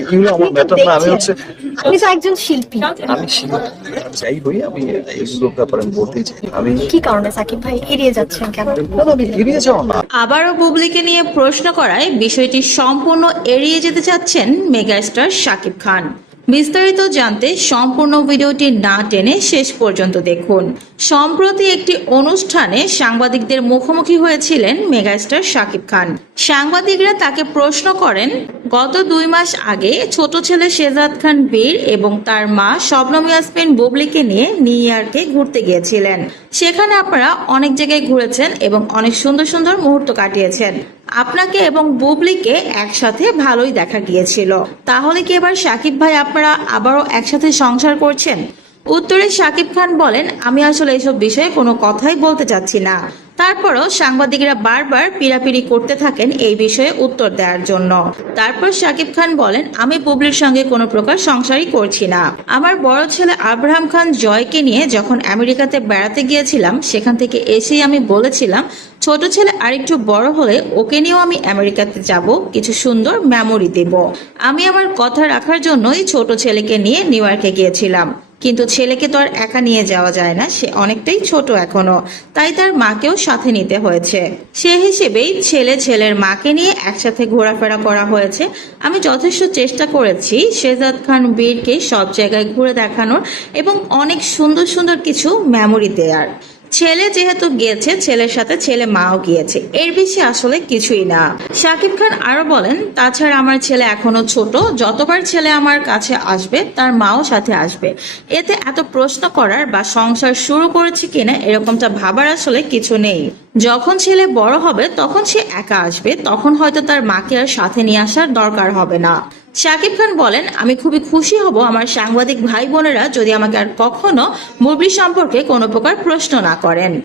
এগুলো আমার আপনি না আমি হচ্ছে আপনি তো একজন শিল্পী। আমি শিল্পী। যাই হই আমি এগুলোর ব্যাপারে বলতে চাই। আমি কি কারণে সাকিব ভাই এড়িয়ে যাচ্ছেন কেন? এড়িয়ে যাওয়া না। আবারও বুবলিকে নিয়ে প্রশ্ন করায় বিষয়টি সম্পূর্ণ এড়িয়ে যেতে চাচ্ছেন মেগাস্টার শাকিব খান। বিস্তারিত জানতে সম্পূর্ণ ভিডিওটি না টেনে শেষ পর্যন্ত দেখুন। সম্প্রতি একটি অনুষ্ঠানে সাংবাদিকদের মুখোমুখি হয়েছিলেন মেগাস্টার শাকিব খান। সাংবাদিকরা তাকে প্রশ্ন করেন, গত দুই মাস আগে ছোট ছেলে শেজাদ খান বীর এবং তার মা শবনম ইয়াসমিন বুবলিকে নিয়ে নিউ ইয়র্কে ঘুরতে গিয়েছিলেন। সেখানে আপনারা অনেক জায়গায় ঘুরেছেন এবং অনেক সুন্দর সুন্দর মুহূর্ত কাটিয়েছেন। আপনাকে এবং বুবলিকে একসাথে ভালোই দেখা গিয়েছিল। তাহলে কি এবার সাকিব ভাই আপনারা আবারও একসাথে সংসার করছেন? উত্তরে সাকিব খান বলেন, আমি আসলে এসব বিষয়ে কোনো কথাই বলতে চাচ্ছি না। তারপরও সাংবাদিকরা বারবার পিড়াপিড়ি করতে থাকেন এই বিষয়ে উত্তর দেওয়ার জন্য। তারপর সাকিব খান বলেন, আমি বুবলির সঙ্গে কোনো প্রকার সংসারই করছি না। আমার বড় ছেলে আব্রাহাম খান জয়কে নিয়ে যখন আমেরিকাতে বেড়াতে গিয়েছিলাম, সেখান থেকে এসেই আমি বলেছিলাম, ছোট ছেলে আরেকটু বড় হলে ওকে নিয়েও আমি আমেরিকাতে যাব, কিছু সুন্দর মেমোরি দেব। আমি আমার কথা রাখার জন্যই ছোট ছেলেকে নিয়ে নিউ ইয়র্কে গিয়েছিলাম। কিন্তু ছেলেকে তো আর একা নিয়ে যাওয়া যায় না, সে অনেকটাই ছোট এখনও। তাই তার মাকেও সাথে নিতে হয়েছে। সে হিসেবেই ছেলে ছেলের মাকে নিয়ে একসাথে ঘোরাফেরা করা হয়েছে। আমি যথেষ্ট চেষ্টা করেছি শেজাদ খান বীরকে সব জায়গায় ঘুরে দেখানোর এবং অনেক সুন্দর সুন্দর কিছু মেমোরি দেওয়ার ছেলে যেহেতু গিয়েছে ছেলের সাথে ছেলে মাও গিয়েছে। এর বেশি আসলে কিছুই না। শাকিব খান আরও বলেন, তাছাড়া আমার ছেলে এখনও ছোট, যতবার ছেলে আমার কাছে আসবে, তার মাও সাথে আসবে। এতে এত প্রশ্ন করার বা সংসার শুরু করেছে কিনা, এরকমটা ভাবার আসলে কিছু নেই। যখন ছেলে বড় হবে, তখন সে একা আসবে, তখন হয়তো তার মাকে আর সাথে নিয়ে আসার দরকার হবে না। শাকিব খান বলেন, আমি খুবই খুশি হব আমার সাংবাদিক ভাই বোনেরা যদি আমাকে আর কখনো মুরব্বী সম্পর্কে কোনো প্রকার প্রশ্ন না করেন।